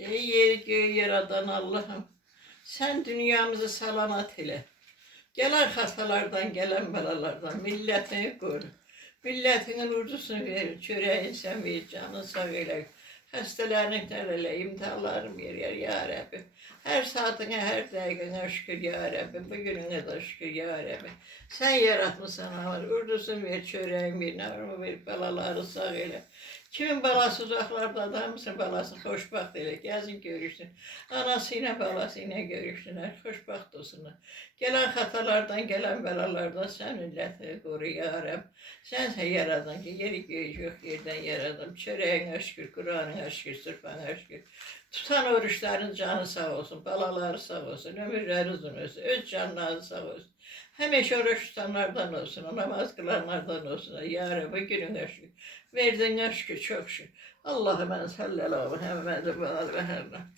Ey yer göğü yaradan Allah'ım, sen dünyamızı salamat ile. Gelen hastalardan, gelen belalardan milletini koru. Milletinin urzusunu ver, çöreğin sen ver, canın sağ eyle. Hastalarını terele, imtihanlarını ver ya Rabbi. Her saatine, her dakikine şükür ya Rabbi. Bugününe de şükür ya Rabbi. Sen yaratmışsın ama urzusunu ver, çöreğin ver, navrımı ver, belaları sağ eyle. Kimin balası uzaklarda adamsın balası hoşbaht eyle. Gezin görüşsün. Anasıyla balasıyla görüşsünler. Hoşbaht olsunlar. Gelen hatalardan, gelen belalardan sen milletini koru ya Rab. Sen yaradan ki yeri göğü yok yerden yaradım. Çöreğine şükür, Kur'an'ına şükür, sırfana şükür. Tutan oruçların canı sağ olsun, balaları sağ olsun, ömürleri uzun olsun, öz canları sağ olsun. Hem eş oruç tutanlardan olsun, namaz kılanlardan olsun. Ya Rabbi gününe şükür. Verdiğine şükür, çok şükür. Allah'ım ben sallallahu aleyhi ve sellem.